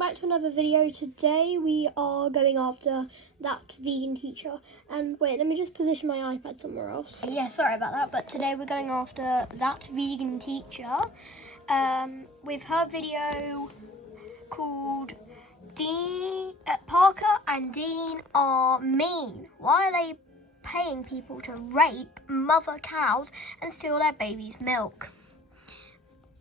back to another video. Today we are going after that vegan teacher. And wait, let me just position my iPad somewhere else. Yeah, sorry about that, but today we're going after that vegan teacher with her video called Parker and Dean are mean. Why are they paying people to rape mother cows and steal their baby's milk?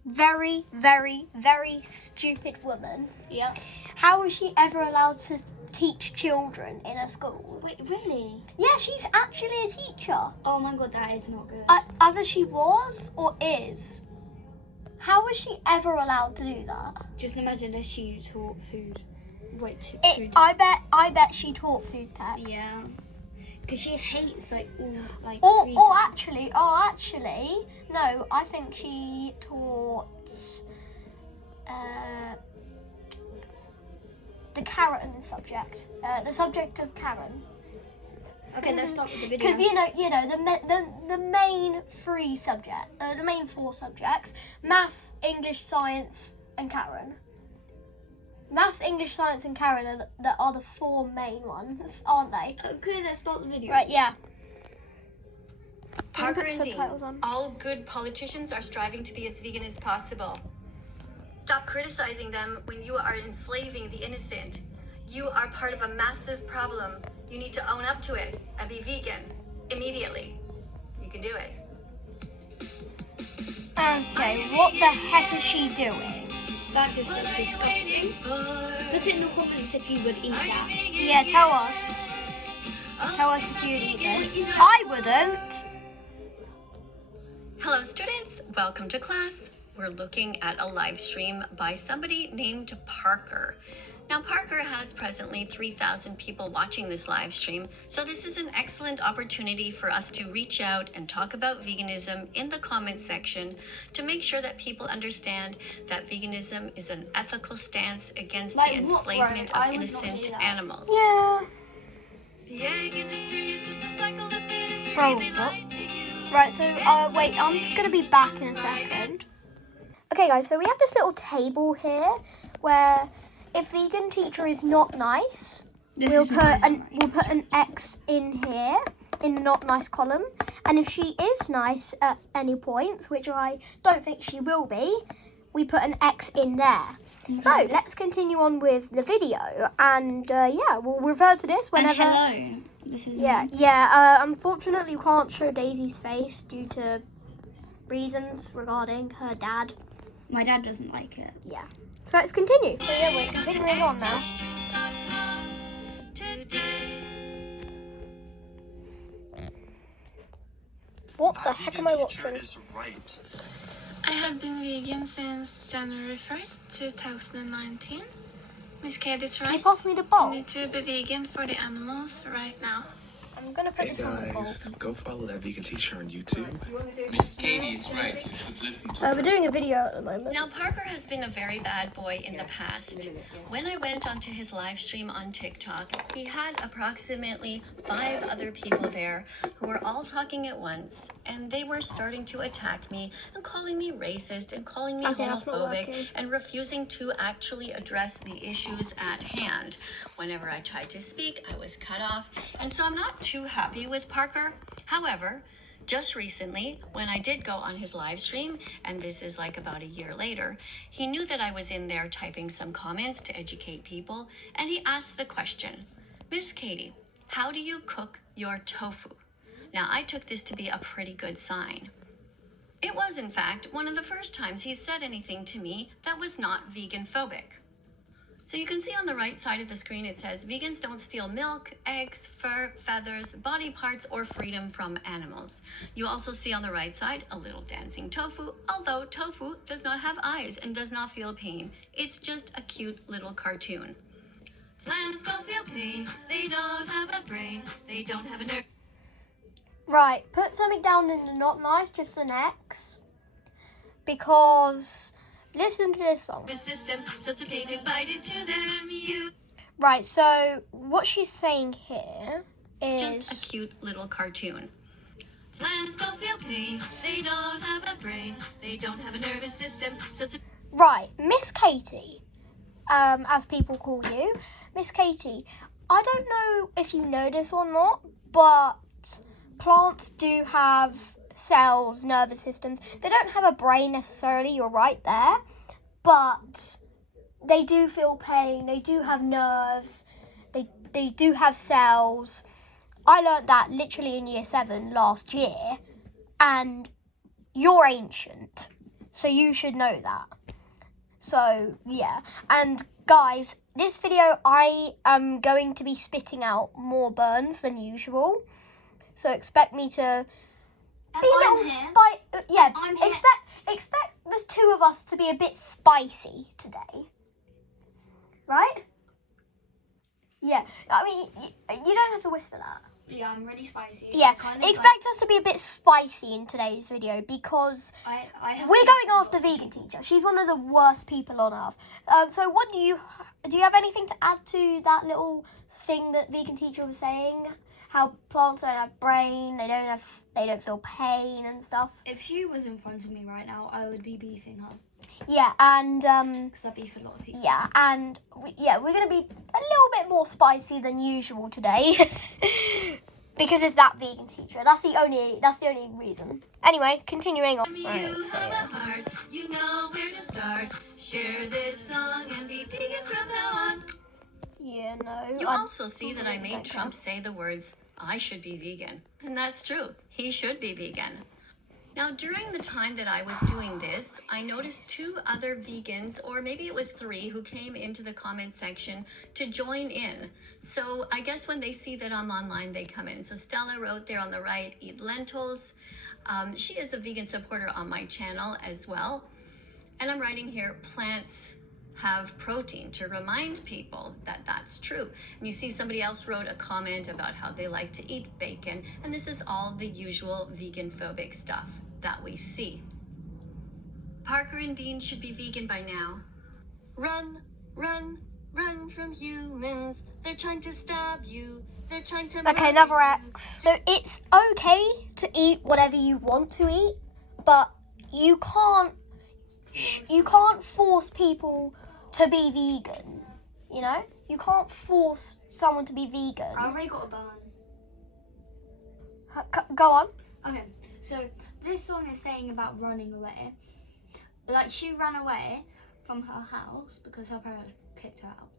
Very, very, very stupid woman. Yeah. How is she ever allowed to teach children in a school? Wait, really? Yeah, she's actually a teacher. Oh my god, that is not good. Either she was or is. How is she ever allowed to do that? Just imagine if she taught food. Food. I bet she taught food tech. Yeah. Because she hates Or actually, no, I think she taught the Karen subject, the subject of Karen. Okay, let's start with the video. Because you know the main the main four subjects: maths, English, science, and Karen. Maths, English, science, and Karen are the four main ones, aren't they? Okay, let's start the video. Right, yeah. Parker and Dean, all good politicians are striving to be as vegan as possible. Stop criticizing them when you are enslaving the innocent. You are part of a massive problem. You need to own up to it and be vegan immediately. You can do it. Okay, what the heck is she doing? That just looks disgusting. Put it in the comments if you would eat that. Yeah, tell us. Tell us if you would eat this. I wouldn't. Hello students, welcome to class. We're looking at a live stream by somebody named Parker. Now Parker has presently 3,000 people watching this live stream, so this is an excellent opportunity for us to reach out and talk about veganism in the comment section to make sure that people understand that veganism is an ethical stance against the enslavement of innocent animals. Yeah. The egg industry is just a cycle that misery. Probably They not. lie to you. Right, so wait, I'm just gonna be back in a second. Okay guys, so we have this little table here where if vegan teacher is not nice, we'll put an X in here in the not nice column, and if she is nice at any points, which I don't think she will be, we put an X in there. So let's continue on with the video, and yeah, we'll refer to this whenever. And hello. This is Unfortunately, we can't show Daisy's face due to reasons regarding her dad. My dad doesn't like it. Yeah. So let's continue. So yeah, we're continuing on now. What the heck am I watching? Is right. I have been vegan since January 1st, 2019. Miss Katie's right. Can you pass me the You bowl? need to be vegan for the animals right now. I'm gonna put Hey this on the bowl. guys, go follow that vegan teacher on YouTube. Miss Katie is right. You should listen to her. We're doing a video at the moment. Now, Parker has been a very bad boy in the past. When I went onto his live stream on TikTok, he had approximately 5 other people there who were all talking at once, and they were starting to attack me and calling me racist and calling me Okay, that's not homophobic working. and refusing to actually address the issues at hand. Whenever I tried to speak, I was cut off, and so I'm not too happy with Parker. However, just recently, when I did go on his live stream, and this is like about a year later, he knew that I was in there typing some comments to educate people, and he asked the question, Miss Katie, how do you cook your tofu? Now, I took this to be a pretty good sign. It was, in fact, one of the first times he said anything to me that was not vegan phobic. So you can see on the right side of the screen, it says, vegans don't steal milk, eggs, fur, feathers, body parts, or freedom from animals. You also see on the right side a little dancing tofu, although tofu does not have eyes and does not feel pain. It's just a cute little cartoon. Plants don't feel pain, they don't have a brain, they don't have a nerve. Right, put something down in the not nice, just an X, because listen to this song. System, so it's okay to bite into them, you. Right, so what she's saying here is It's just a cute little cartoon. Plants don't feel pain, they don't have a brain, they don't have a nervous system, so it's right, Miss Katie. as people call you. Miss Katie, I don't know if you know this or not, but plants do have cells, nervous systems. They don't have a brain necessarily, you're right there, but they do feel pain, they do have nerves, they do have cells. I learnt that literally in year 7 last year, and you're ancient, so you should know that. So, yeah. And guys, this video I am going to be spitting out more burns than usual. So expect me to be a little expect the two of us to be a bit spicy today. Right? Yeah. I mean, you don't have to whisper that. Yeah, I'm really spicy. Yeah, expect us to be a bit spicy in today's video because we're going after Vegan Teacher. She's one of the worst people on earth. So what do you have anything to add to that little thing that Vegan Teacher was saying? How plants don't have brain, they don't feel pain and stuff. If she was in front of me right now, I would be beefing her. Yeah, and because I beef a lot of people. yeah, and we're gonna be a little bit more spicy than usual today. Because it's that Vegan Teacher. That's the only reason. Anyway, continuing on. You have a heart, you know where to start. Share this song and be vegan from now on. Yeah, no. You also see that I made Trump say the words, I should be vegan. And that's true. He should be vegan. Now, during the time that I was doing this, I noticed 2 other vegans, or maybe it was 3, who came into the comment section to join in. So I guess when they see that I'm online, they come in. So Stella wrote there on the right, eat lentils. She is a vegan supporter on my channel as well. And I'm writing here, plants have protein, to remind people that that's true. And you see somebody else wrote a comment about how they like to eat bacon, and this is all the usual vegan phobic stuff that we see. Parker and Dean should be vegan by now. Run, run, run from humans. They're trying to stab you. They're trying to Okay, another X. So it's okay to eat whatever you want to eat, but you can't force people to be vegan, you know? You can't force someone to be vegan. I already got a burn. Go on. Okay, so this song is saying about running away. Like, she ran away from her house because her parents kicked her out.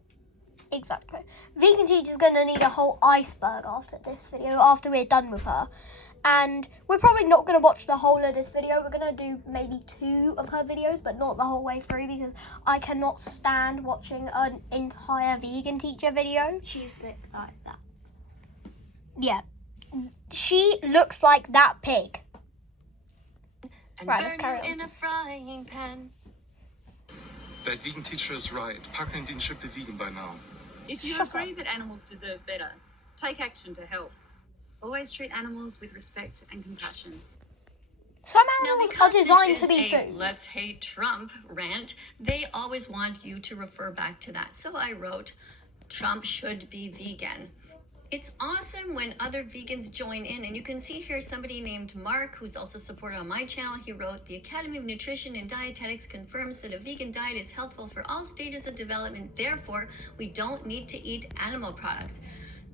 Exactly. Vegan Teacher's going to need a whole iceberg after this video, after we're done with her. And we're probably not going to watch the whole of this video. We're going to do maybe 2 of her videos, but not the whole way through because I cannot stand watching an entire Vegan Teacher video. She's thick like that. Yeah. She looks like that pig. And Right, let's carry burn you on. in a frying pan. That Vegan Teacher is right. Parker and Dean should be vegan by now. If you Shut agree up. that animals deserve better, take action to help. Always treat animals with respect and compassion. Some Now, animals are because designed this to be is a food. Let's Hate Trump rant, they always want you to refer back to that. So I wrote, Trump should be vegan. It's awesome when other vegans join in, and you can see here somebody named Mark, who's also supported on my channel. He wrote, the Academy of Nutrition and Dietetics confirms that a vegan diet is helpful for all stages of development. Therefore, we don't need to eat animal products.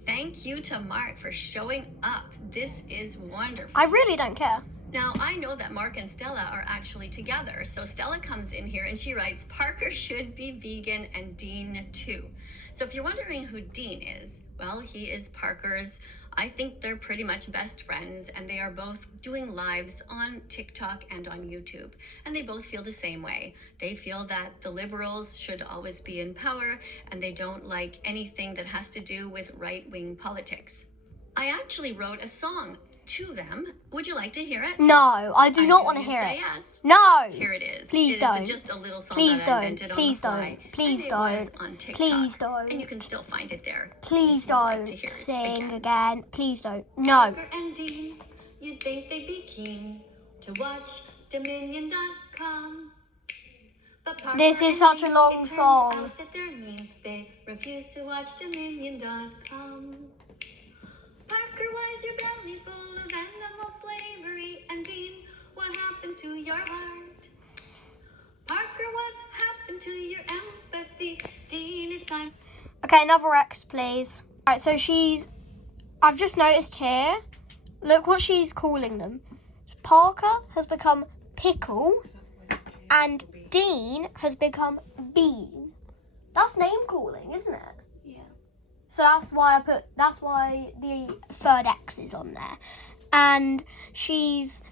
Thank you to Mark for showing up. This is wonderful. I really don't care. Now, I know that Mark and Stella are actually together. So Stella comes in here and she writes, Parker should be vegan and Dean too. So if you're wondering who Dean is, well, he is Parker's, I think they're pretty much best friends, and they are both doing lives on TikTok and on YouTube. And they both feel the same way. They feel that the liberals should always be in power, and they don't like anything that has to do with right-wing politics. I actually wrote a song to them. Would you like to hear it? No, I do not knew want to you'd hear say it. Yes. No. Here it is. Please It don't. is just a little song Please that I don't. invented Please on the fly. don't. Please and it was don't. on TikTok. Please don't. And you can still find it there. Please if you'd like don't to hear it sing again. again. Please don't. No. Parker and Dean, you'd think they'd be keen to watch Dominion.com. But Parker This is and such a Dean, long it turns song. out that they're mean. They refuse to watch Dominion.com. Parker, why's your belly full of animal slavery? And Dean, what happened to your heart? Parker, what happened on to your empathy. Dean, it's time. Okay, another X, please. Right, so I've just noticed here, look what she's calling them. Parker has become Pickle, and Dean has become Bean. That's name calling, isn't it? Yeah. So that's why the third X is on there. And she's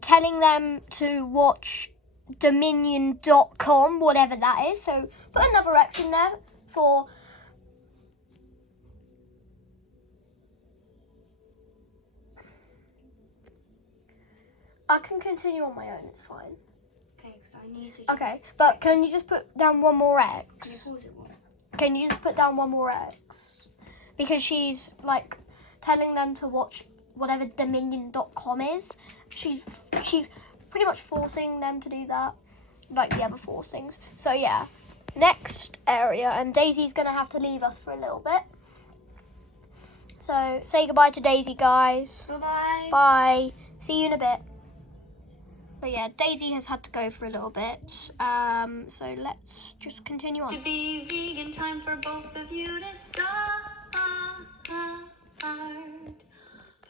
telling them to watch Dominion.com, whatever that is. So put another X in there for... I can continue on my own, it's fine. Okay, because I need to. Okay, but can you just put down one more X? Can you pause it one? Can you just put down one more X? Because she's like telling them to watch whatever Dominion.com is. She's pretty much forcing them to do that, like the other forcings. So yeah, next area, and Daisy's gonna have to leave us for a little bit. So say goodbye to Daisy, guys. Bye-bye. Bye. See you in a bit. So yeah, Daisy has had to go for a little bit. So let's just continue on. To be vegan, time for both of you to start.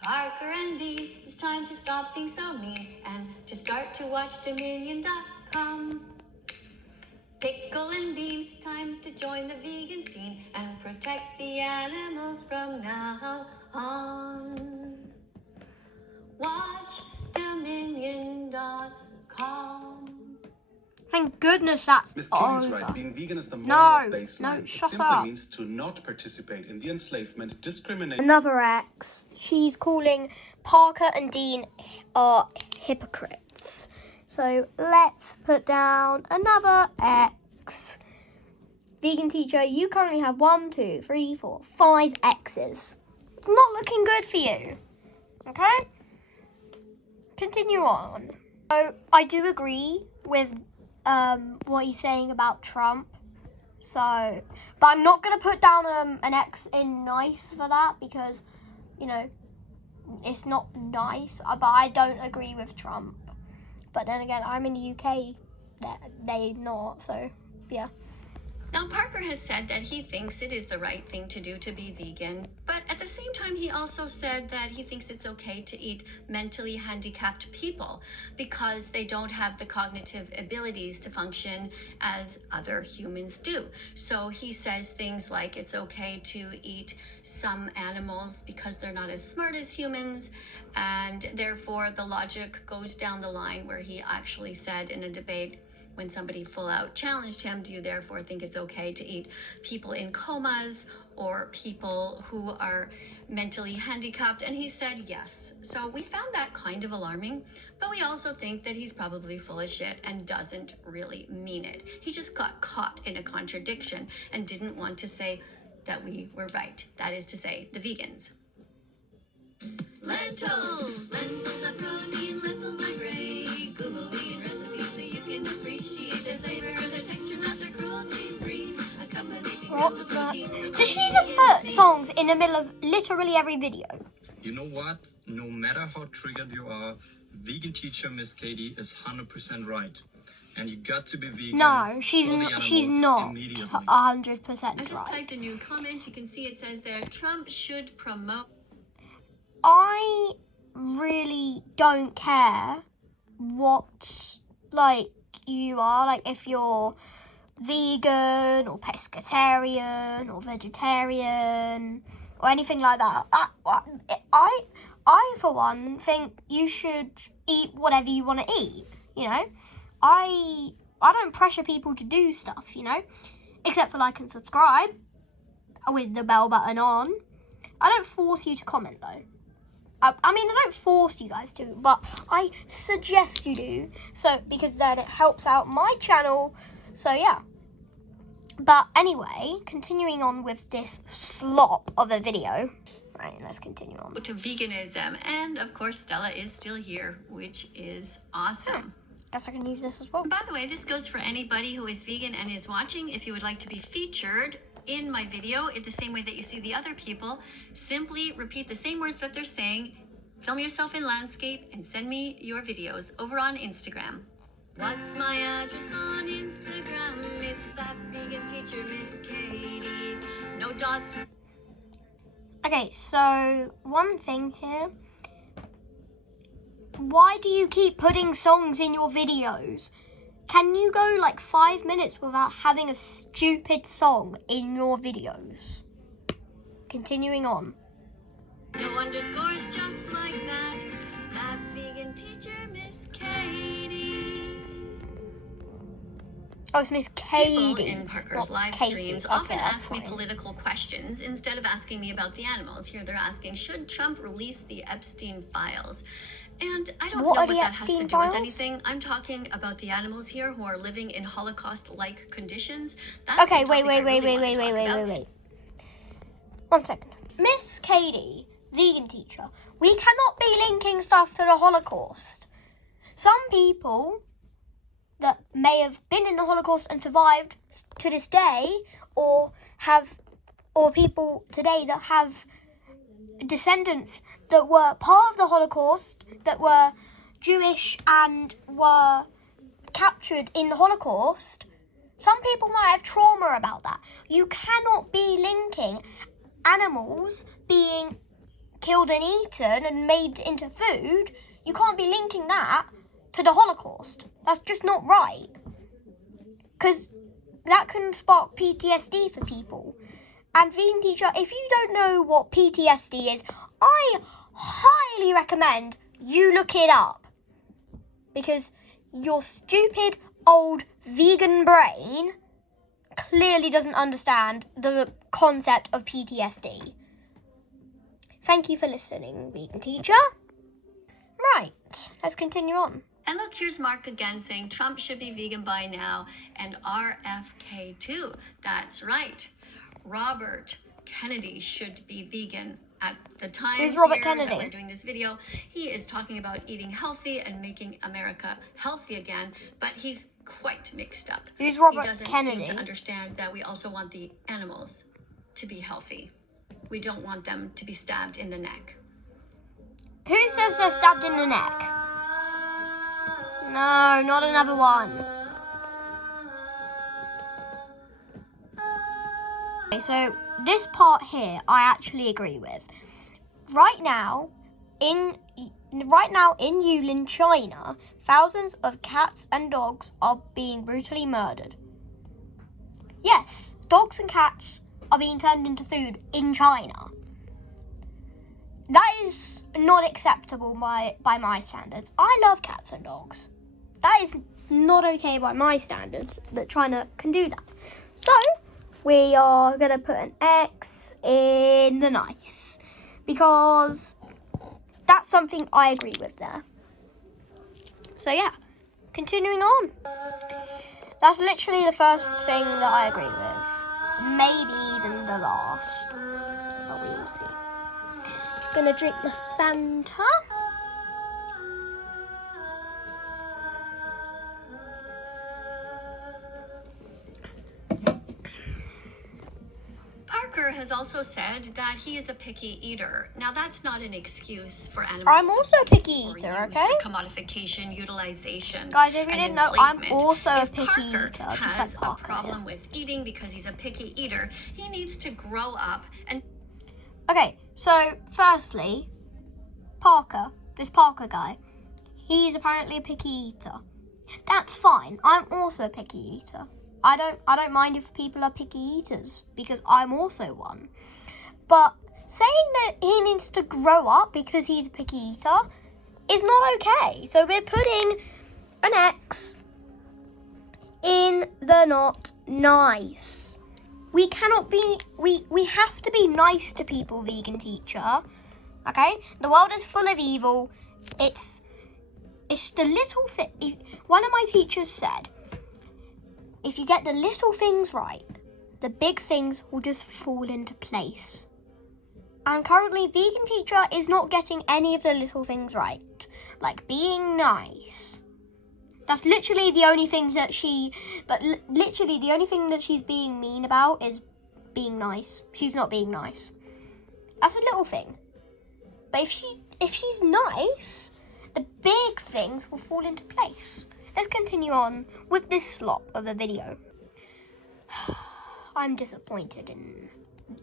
Parker and Dee, it's time to stop being so mean and to start to watch Dominion.com. Pickle and Bean, time to join the vegan scene and protect the animals from now on. Watch Dominion.com. Thank goodness that's Miss Katie's over. right. Being vegan is the No, moral baseline. no, It shut simply up. means to not participate in the enslavement, discrimination. Another X. She's calling Parker and Dean are hypocrites. So let's put down another X. Vegan teacher, you currently have 1, 2, 3, 4, 5 X's. It's not looking good for you. Okay? Continue on. So I do agree with what he's saying about Trump. So, but I'm not going to put down an X in nice for that because, you know, it's not nice. But I don't agree with Trump. But then again, I'm in the UK. They're not. So, yeah. Now, Parker has said that he thinks it is the right thing to do to be vegan, but at the same time, he also said that he thinks it's okay to eat mentally handicapped people because they don't have the cognitive abilities to function as other humans do. So he says things like it's okay to eat some animals because they're not as smart as humans, and therefore the logic goes down the line where he actually said in a debate, when somebody full out challenged him, do you therefore think it's okay to eat people in comas or people who are mentally handicapped? And he said yes. So we found that kind of alarming, but we also think that he's probably full of shit and doesn't really mean it. He just got caught in a contradiction and didn't want to say that we were right. That is to say, the vegans. Lentils! Lentils are protein, lentils are great. Google vegan recipes so you can appreciate their flavor, their texture, not their cruelty-free. A cup of 18 grams of protein. Does she just put songs in the middle of literally every video? You know what? No matter how triggered you are, vegan teacher Miss Katie is 100% right. And you got to be vegan. No, she's for the not animals immediately. 100% I just right. typed a new comment. You can see it says there, Trump should promote. I really don't care what, like, you are. Like, if you're vegan or pescatarian or vegetarian or anything like that. I for one, think you should eat whatever you want to eat, you know? I don't pressure people to do stuff, you know? Except for like and subscribe with the bell button on. I don't force you to comment, though. I mean, I don't force you guys to, but I suggest you do. So, because then it helps out my channel. So, yeah. But anyway, continuing on with this slop of a video. Right, let's continue on. To veganism. And, of course, Stella is still here, which is awesome. Guess I can use this as well. By the way, this goes for anybody who is vegan and is watching. If you would like to be featured in my video in the same way that you see the other people, simply repeat the same words that they're saying, film yourself in landscape, and send me your videos over on Instagram. What's my address on Instagram? It's that vegan teacher, Miss Katie. No dots. Okay, so one thing here. Why do you keep putting songs in your videos? Can you go like 5 minutes without having a stupid song in your videos? Continuing on. No underscores, just like that. That vegan teacher, Miss Katie. Oh, it's Miss Katie. People in Parker's not live Katie. streams Okay, often that's ask me fine. political questions instead of asking me about the animals. Here they're asking, should Trump release the Epstein files? And I don't What know are what the that has to Epstein do with files? anything. I'm talking about the animals here who are living in Holocaust-like conditions. That's Okay, the wait. topic I really wanna talk about. 1 second. Miss Katie, vegan teacher, we cannot be linking stuff to the Holocaust. Some people that may have been in the Holocaust and survived to this day, or people today that have descendants that were part of the Holocaust, that were Jewish and were captured in the Holocaust, some people might have trauma about that. You cannot be linking animals being killed and eaten and made into food. You can't be linking that to the Holocaust. That's just not right. Because that can spark PTSD for people. And vegan teacher, if you don't know what PTSD is, I highly recommend you look it up. Because your stupid old vegan brain clearly doesn't understand the concept of PTSD. Thank you for listening, vegan teacher. Right, let's continue on. And look, here's Mark again saying Trump should be vegan by now, and RFK too. That's right. Robert Kennedy should be vegan. At the time Who's Robert here Kennedy? that we're doing this video, he is talking about eating healthy and making America healthy again, but he's quite mixed up. Who's Robert He doesn't Kennedy? seem to understand that we also want the animals to be healthy. We don't want them to be stabbed in the neck. Who says they're stabbed in the neck? No, not another one. Okay, so this part here, I actually agree with. Right now in Yulin, China, thousands of cats and dogs are being brutally murdered. Yes, dogs and cats are being turned into food in China. That is not acceptable by my standards. I love cats and dogs. That is not okay by my standards that China can do that. So, we are going to put an X in the nice. Because that's something I agree with there. So, yeah. Continuing on. That's literally the first thing that I agree with. Maybe even the last. But we will see. Just going to drink the Fanta. Parker has also said that he is a picky eater. Now, that's not an excuse for animal I'm also a picky abuse eater, or use, okay? Commodification, utilization, Guys, if you and didn't know, I'm enslavement. also a If picky Parker eater, just has like Parker, a problem with eating because he's a picky eater, he needs to grow up and Okay, so firstly, Parker, this Parker guy, he's apparently a picky eater. That's fine. I'm also a picky eater. I don't mind if people are picky eaters because I'm also one. But saying that he needs to grow up because he's a picky eater is not okay. So we're putting an X in the not nice. We cannot be, we have to be nice to people, vegan teacher. Okay? The world is full of evil. It's the little thing. One of my teachers said, if you get the little things right, the big things will just fall into place. And currently, vegan teacher is not getting any of the little things right. Like being nice. That's literally the only thing that literally the only thing that she's being mean about is being nice. She's not being nice. That's a little thing. But if she's nice, the big things will fall into place. let's continue on with this slot of a video. I'm disappointed in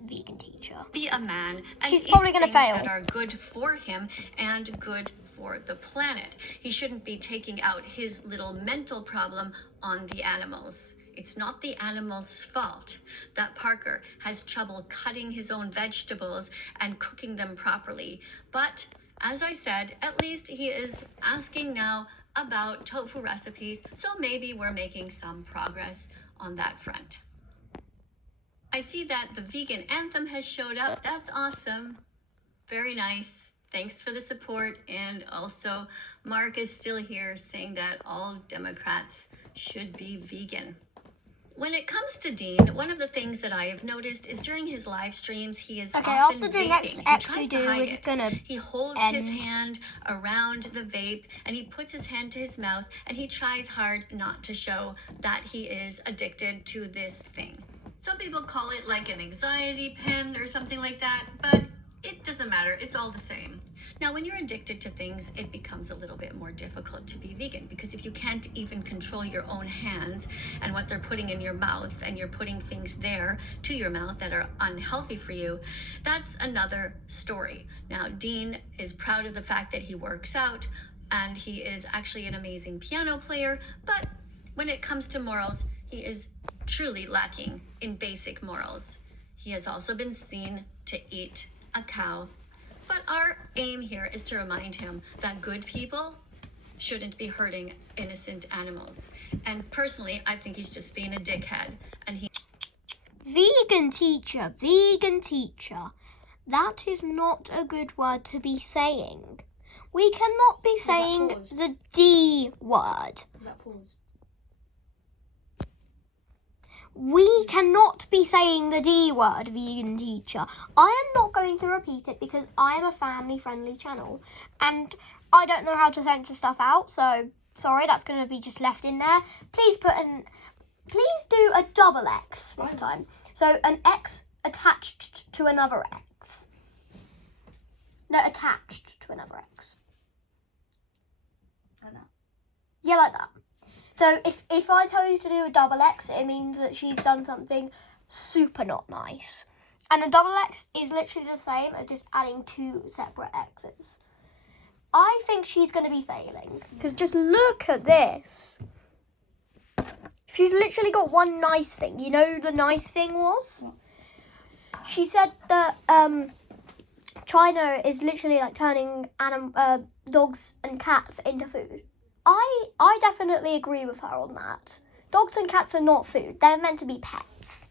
vegan teacher. Be a man and She's eat probably gonna things fail. that are good for him and good for the planet. He shouldn't be taking out his little mental problem on the animals. It's not the animals' fault that Parker has trouble cutting his own vegetables and cooking them properly. But as I said, at least he is asking now about tofu recipes, so maybe we're making some progress on that front. I see that the vegan anthem has showed up. That's awesome. Very nice. Thanks for the support. And also, Mark is still here saying that all Democrats should be vegan. When it comes to Dean, one of the things that I have noticed is during his live streams, he is Okay, often after the vaping. next He X tries we to do, hide we're it. just gonna He holds his hand around the vape and he puts his hand to his mouth and he tries hard not to show that he is addicted to this thing. Some people call it like an anxiety pen or something like that, but it doesn't matter. It's all the same. Now, when you're addicted to things, it becomes a little bit more difficult to be vegan because if you can't even control your own hands and what they're putting in your mouth and you're putting things there to your mouth that are unhealthy for you, that's another story. Now, Dean is proud of the fact that he works out and he is actually an amazing piano player, but when it comes to morals, he is truly lacking in basic morals. He has also been seen to eat a cow. But our aim here is to remind him that good people shouldn't be hurting innocent animals. And personally, I think he's just being a dickhead. And he Vegan teacher, vegan teacher. That is not a good word to be saying. We cannot be saying pause? the D word. Is that pause? We cannot be saying the D word, vegan teacher. I am not going to repeat it because I am a family-friendly channel. And I don't know how to censor stuff out, so sorry, that's going to be just left in there. Please do a double X this time. So an X attached to another X. No, attached to another X. Like that. Yeah, like that. So if I tell you to do a double X, it means that she's done something super not nice. And a double X is literally the same as just adding two separate X's. I think she's going to be failing. Because just look at this. She's literally got one nice thing. You know the nice thing was? She said that China is literally like turning dogs and cats into food. I definitely agree with her on that. Dogs and cats are not food. They're meant to be pets.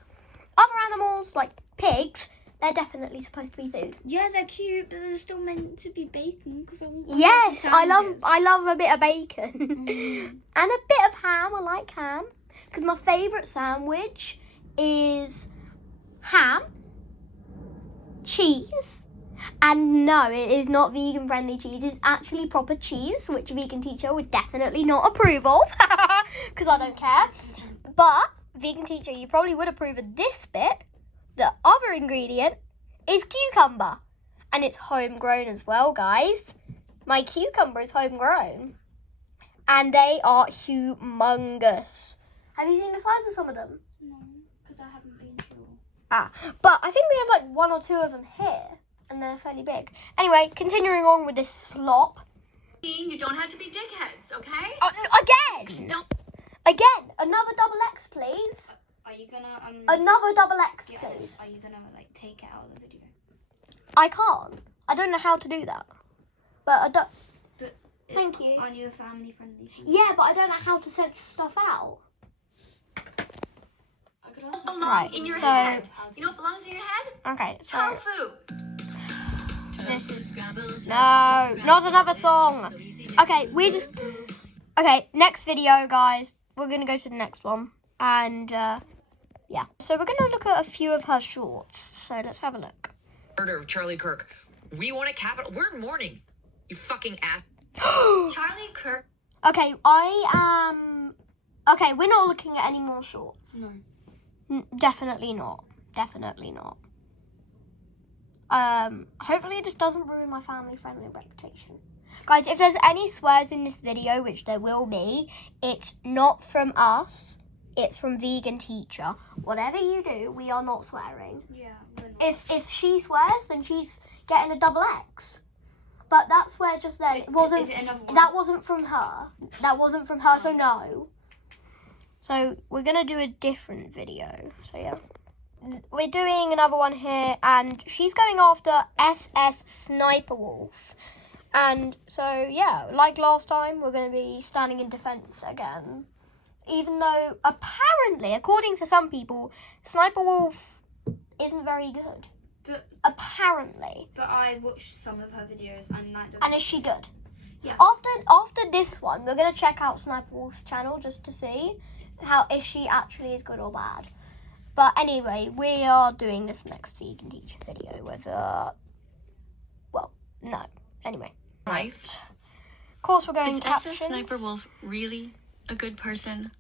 Other animals, like pigs, they're definitely supposed to be food. Yeah, they're cute, but they're still meant to be bacon because Yes, I love a bit of bacon. And a bit of ham. I like ham. Because my favourite sandwich is ham, cheese, and no, it is not vegan-friendly cheese. It's actually proper cheese, which a vegan teacher would definitely not approve of, because I don't care. But, vegan teacher, you probably would approve of this bit. The other ingredient is cucumber, and it's homegrown as well, guys. My cucumber is homegrown, and they are humongous. Have you seen the size of some of them? No, because I haven't been sure. But I think we have like one or two of them here, and they're fairly big. Anyway, continuing on with this slop. you don't have to be dickheads, okay? Again! Again, another double X, please. Are you gonna Another double X, yeah, please. Are you gonna like take it out of the video? I can't. I don't know how to do that. But I don't. But Thank you. Aren't you a family-friendly channel? Yeah, but I don't know how to censor stuff out. I could ask Belong Right, in your so- head. You know what belongs in your head? Okay, so Tofu. this is no, not another song. Okay, okay. Next video, guys. We're gonna go to the next one, and yeah. So we're gonna look at a few of her shorts. So let's have a look. Murder of Charlie Kirk. We want a capital. We're in mourning. You fucking ass. Charlie Kirk. Okay, I am. Okay, we're not looking at any more shorts. No. Definitely not. Definitely not. Hopefully this doesn't ruin my family-friendly reputation. Guys, if there's any swears in this video, which there will be, it's not from us. It's from Vegan Teacher. Whatever you do, we are not swearing. Yeah. We're not. If she swears, then she's getting a double X. But that swear just then wasn't. Is it another one? That wasn't from her. That wasn't from her. So no. So we're gonna do a different video. So yeah, we're doing another one here, and she's going after SS Sniper Wolf. And so yeah, like last time, we're gonna be standing in defense again. Even though apparently, according to some people, Sniper Wolf isn't very good. But Apparently. I watched some of her videos and that doesn't. And is she good? Yeah. After this one, we're gonna check out Sniper Wolf's channel just to see if she actually is good or bad. But anyway, we are doing this next Vegan Teacher video with well, no. Anyway. Life. Of course, we're going Is captions. SS Sniper Wolf really a good person?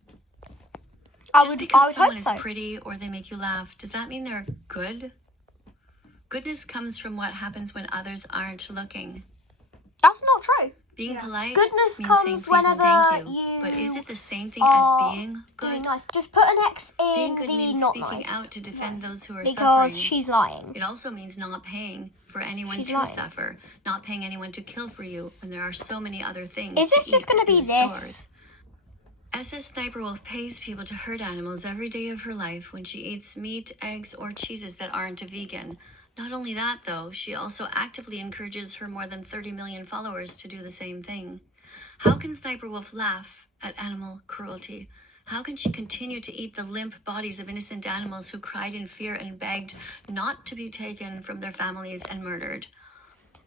I Just would because someone hope is so. pretty or they make you laugh, does that mean they're good? Goodness comes from what happens when others aren't looking. That's not true. Being polite Goodness means comes saying please and whenever thank you. you But is it the same thing are as being Doing good? nice. Just put an X Being in good the means not speaking nice. out to defend those who are Because suffering. she's lying. It also means not paying for anyone She's to lying. suffer, not paying anyone to kill for you when there are so many other things Is this to just eat gonna in be the this? stores. SS Sniper Wolf pays people to hurt animals every day of her life when she eats meat, eggs, or cheeses that aren't a vegan. Not only that, though, she also actively encourages her more than 30 million followers to do the same thing. How can Sniper Wolf laugh at animal cruelty? How can she continue to eat the limp bodies of innocent animals who cried in fear and begged not to be taken from their families and murdered?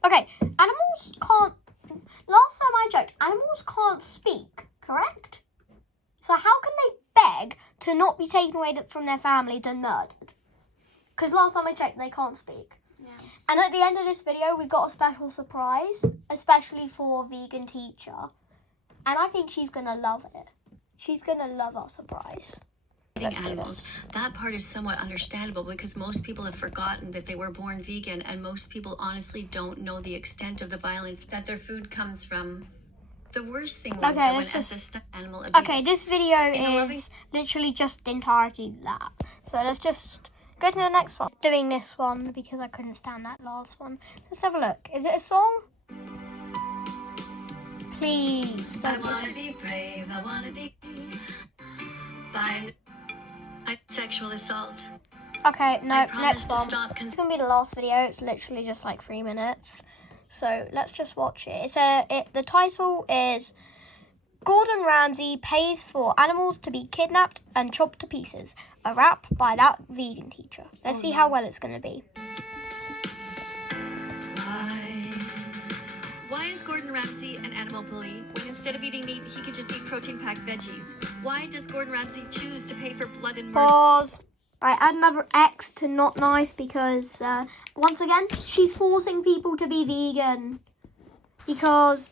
Okay, animals can't. Last time I checked, animals can't speak, correct? So how can they beg to not be taken away from their families and murdered? Because last time I checked, they can't speak. Yeah. And at the end of this video, we've got a special surprise, especially for Vegan Teacher. And I think she's going to love it. She's going to love our surprise. Let's do Animals. That part is somewhat understandable because most people have forgotten that they were born vegan, and most people honestly don't know the extent of the violence that their food comes from. The worst thing was Okay, that when let's just- SS animal abuse. Okay, this video In the loving- is literally just entirety that. So let's just go to the next one. Doing this one because I couldn't stand that last one. Let's have a look. Is it a song? Please I don't. wanna be brave. I wanna be fine. Sexual assault. Okay, no, I promise next to one. stop It's gonna be the last video. It's literally just like 3 minutes. So let's just watch it. The title is Gordon Ramsay pays for animals to be kidnapped and chopped to pieces. A rap by that Vegan Teacher. Let's see how well it's gonna be. Why is Gordon Ramsay an animal bully when instead of eating meat, he could just eat protein-packed veggies? Why does Gordon Ramsay choose to pay for blood and murder? Pause. Right, add another X to not nice because once again she's forcing people to be vegan because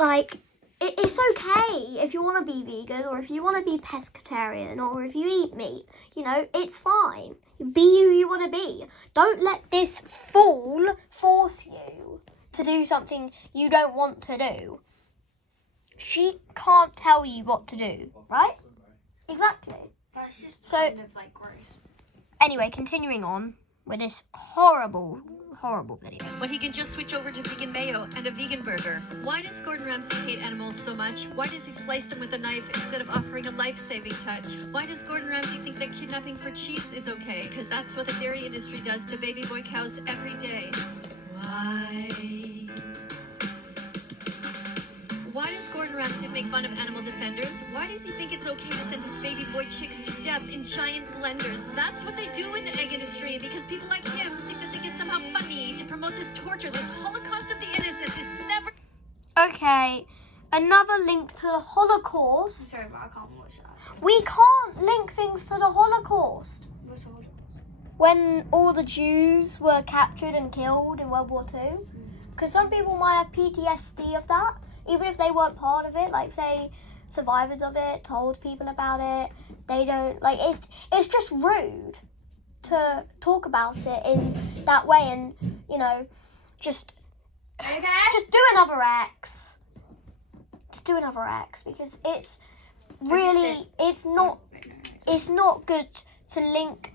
like it's okay if you want to be vegan or if you want to be pescatarian or if you eat meat, you know, it's fine. Be who you want to be. Don't let this fool force you to do something you don't want to do. She can't tell you what to do, right? Exactly. That's just So- kind of like gross. Anyway, continuing on with this horrible video. When he can just switch over to vegan mayo and a vegan burger. Why does Gordon Ramsay hate animals so much? Why does he slice them with a knife instead of offering a life-saving touch? Why does Gordon Ramsay think that kidnapping for cheese is okay? Because that's what the dairy industry does to baby boy cows every day. Why does Gordon Ramsay make fun of animal defenders? Why does he think it's okay to sentence baby boy chicks to death in giant blenders? That's what they do in the egg industry because people like him seem to think it's somehow funny to promote this torture, this Holocaust of the innocent, this never... Okay, another link to the I'm Holocaust. sorry, but I can't watch that. We can't link things to the Holocaust. What's the Holocaust? When all the Jews were captured and killed in World War II. Because some people might have PTSD of that, even if they weren't part of it. Like, say, survivors of it told people about it. They don't, like, it's just rude to talk about it in that way and, you know, just Okay? Just do another X. Just do another X because it's really it's not good to link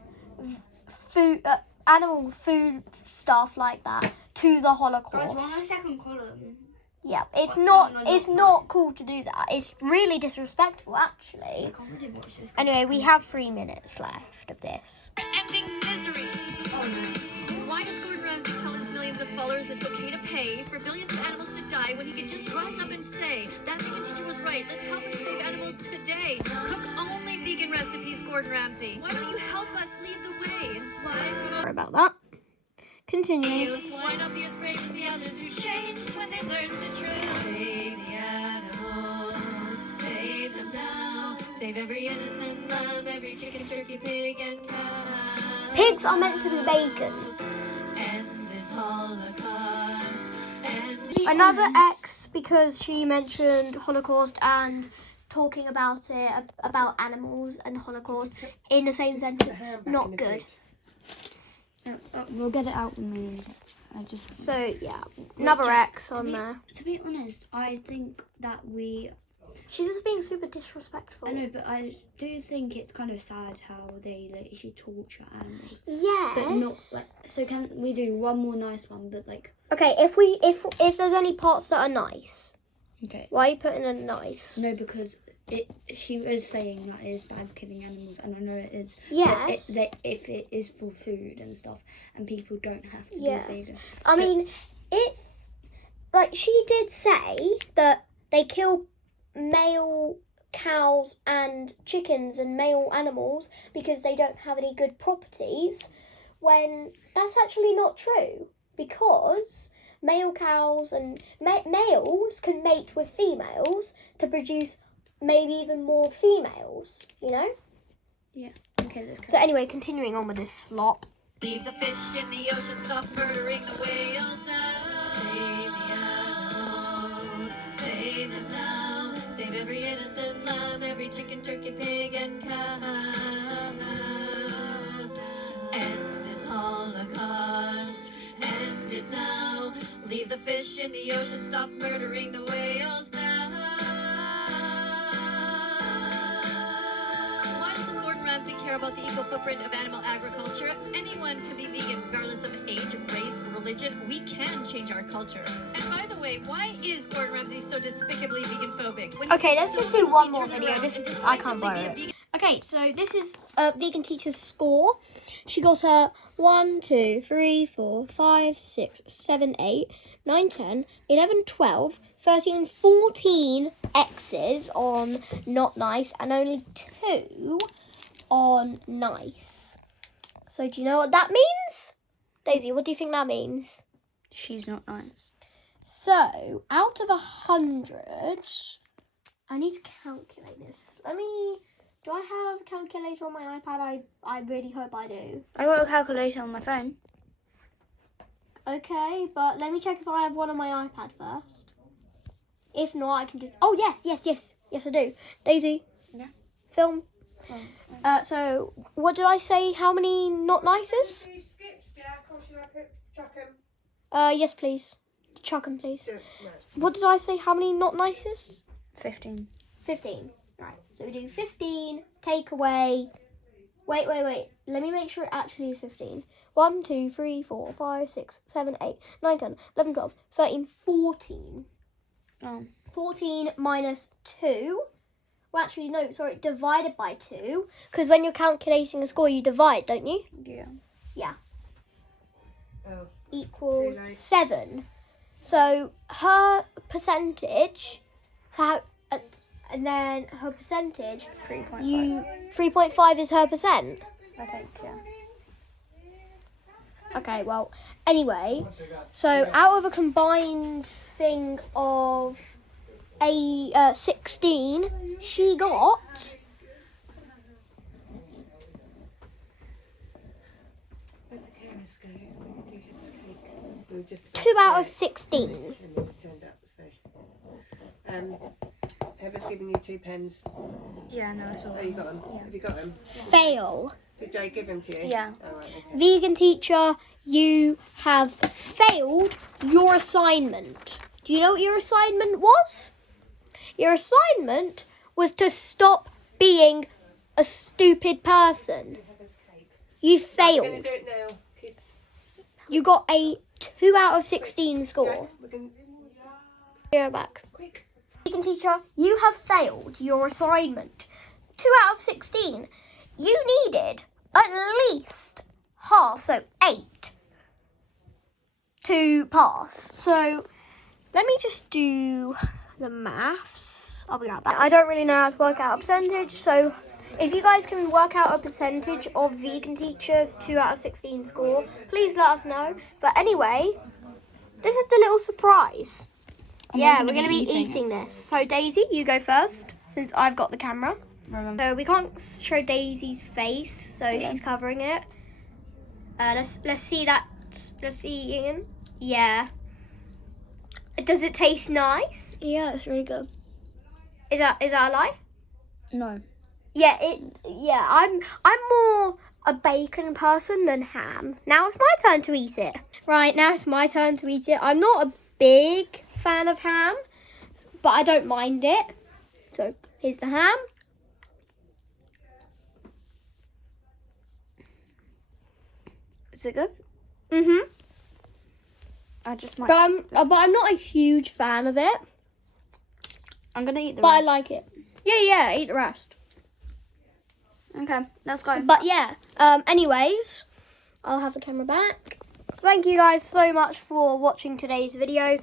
food animal food stuff like that to the Guys, Holocaust. we're on the second column. Yeah, it's Well, not no, it's not not cool to do that. It's really disrespectful actually. I can't really watch this. Anyway, we have 3 minutes left of this. Ending misery. Why does Gordon Ramsay tell his millions of followers it's okay to pay for billions of animals to die when he could just rise up and say, that vegan teacher was right, let's help and save animals today. Cook only vegan recipes, Gordon Ramsay. Why don't you help us lead the way? And why Sorry about that. Continue. why not be as brave as the others who change when they learn the truth? Save the animals, save them now. Save every innocent lamb, every chicken, turkey, pig, and cow. Pigs are meant to be bacon. End this Holocaust. Another X because she mentioned Holocaust and talking about it, about animals and Holocaust in the same sentence. Not good. We'll get it out when we. So yeah, another X on there. To be honest, I think that She's just being super disrespectful. I know, but I do think it's kind of sad how they literally torture animals. Yes. But not like. So can we do one more nice one? But like. Okay, if there's any parts that are nice, Okay. why are you putting a nice? No, because she was saying that it is bad killing animals, and I know it is. Yes. But if it is for food and stuff, and people don't have to Yes. be vegan. I mean, she did say that they kill male cows and chickens and male animals because they don't have any good properties, when that's actually not true, because male cows and males can mate with females to produce maybe even more females, you know? Yeah. Okay, let's go. So anyway, continuing on with this slop. Leave the fish in the ocean, stop murdering the whales now. Save the animals, save them now. Save every innocent lamb, every chicken, turkey, pig, and cow. End this Holocaust, end it now. Leave the fish in the ocean, stop murdering the whales now. Why doesn't Gordon Ramsay care about the eco footprint of animal agriculture? Anyone can be vegan regardless of age, race, religion. We can change our culture. And by the way, why is Gordon Ramsay so despicably vegan phobic? Okay, let's just do one more video. I can't borrow it. Okay, so this is a vegan teacher's score. She got a 1, 2, 3, 4, 5, 6, 7, 8, 9, 10, 11, 12, 13, 14 X's on not nice and only 2 on nice. So do you know what that means? Daisy, what do you think that means? She's not nice. So, out of 100, I need to calculate this. Do I have a calculator on my iPad? I really hope I do. I got a calculator on my phone. Okay, but let me check if I have one on my iPad first. If not, I can just... Oh, yes, I do. Daisy. Yeah. Film. So, what did I say? How many not nices? Yes, please. Chuck 'em, please. What did I say? How many not nices? 15. 15. Right. So we do 15, take away... Wait. Let me make sure it actually is 15. 1, 2, 3, 4, 5, 6, 7, 8, 9, 10, 11, 12, 13, 14. Oh. 14 minus 2. Well, actually, no, sorry, divided by 2. Because when you're calculating a score, you divide, don't you? Yeah. Yeah. Oh. Equals 7. So her percentage, and then her percentage, 3.5. 3.5 is her percent. I think, yeah. Okay, well, anyway, so out of a combined thing of 16, she got 2 out of 16. Heather's giving you 2 pens. Yeah, no, I saw Oh, you got them? Yeah. Have you got them? Fail. Did Jay give him to you? Yeah. Oh, right, okay. Vegan teacher, you have failed your assignment. Do you know what your assignment was? Your assignment was to stop being a stupid person. You We're going failed. to do it now, kids. You got a 2 out of 16 score. We're going Go back. quick. Vegan teacher, you have failed your assignment. 2 out of 16. You needed at least half, so 8, to pass. So let me just do the maths. I'll be right back. I don't really know how to work out a percentage, so if you guys can work out a percentage of vegan teachers' 2 out of 16 score, please let us know. But anyway, this is the little surprise. Yeah, we're going to be eating this. So Daisy, you go first, since I've got the camera. So we can't show Daisy's face, so she's covering it. Let's see that. Let's see, Ian. Yeah. Does it taste nice? Yeah, it's really good. Is that a lie? No. Yeah, I'm more a bacon person than ham. Now it's my turn to eat it. Right, now it's my turn to eat it. I'm not a big fan of ham, but I don't mind it. So here's the ham. Is it good? Mm-hmm. I just might. But I'm not a huge fan of it. I'm gonna eat the But I rest. like it. Yeah, eat the rest. Okay, let's go. But yeah, anyways, I'll have the camera back. Thank you guys so much for watching today's video.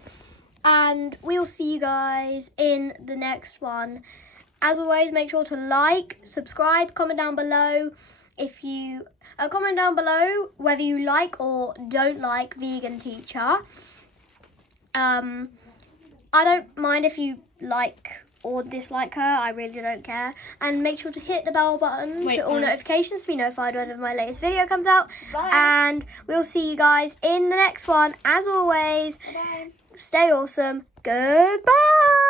And we'll see you guys in the next one. As always, make sure to like, subscribe, comment down below if you... comment down below whether you like or don't like Vegan Teacher. I don't mind if you like or dislike her. I really don't care. And make sure to hit the bell button for all notifications to be notified whenever my latest video comes out. Bye. And we'll see you guys in the next one. As always, stay awesome. Goodbye.